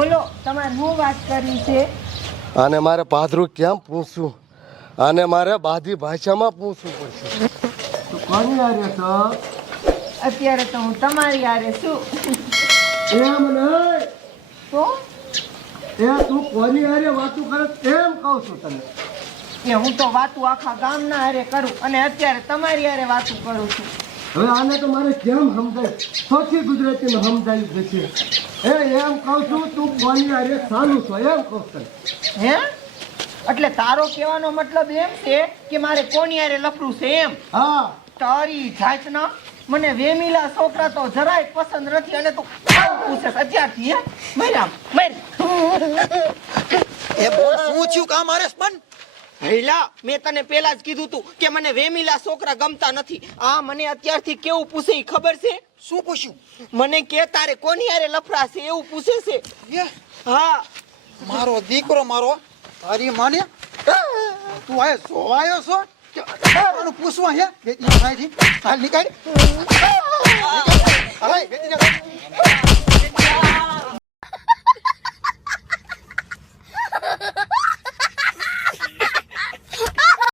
બોલો તમારે શું વાત કરવી છે? આને મારે પાદરું કેમ પૂછવું? આને મારે બાધી ભાષામાં પૂછવું પડશે. તું કોની હારે છો? અત્યારે તો હું તમારી હારે છું. એમ નહીં. તો તું કોની હારે વાતું કરે એમ કહું છું તને. કે હું તો વાતું આખા ગામના હારે કરું અને અત્યારે તમારી હારે વાતું કરું છું. હવે આને તો મારે કેમ સમજાય? સૌથી ગુજરાતીમાં સમજાવી જશે. એમ કહું છું તું કોની હારે ચાલુ છો એમ કહું તને. હે એટલે તારો કહેવાનો મતલબ એમ છે કે મારે કોની હારે લફરું છે એમ? હા. તારી જાતના મને વેમીલા છોકરા તો જરાય પસંદ નથી અને તું આવું પૂછે અત્યારથી. હે મર્યા મર એ બોલ શું થયું કામ આરસ મન? ભઈલા મેં તને પહેલા જ કીધું તું કે મને વેમીલા છોકરા ગમતા નથી. આ મને અત્યારથી કેવું પૂછે ઈ ખબર છે? શું પૂછ્યું? મને કે તારે કોની હારે લફરા છે એવું પૂછે છે. હા મારો દીકરો મારો તારી માને તું આ જોવાયો છો કે આનું પૂછવા હે બેટી ભાઈથી હાલ નીકળ હાલ બેટી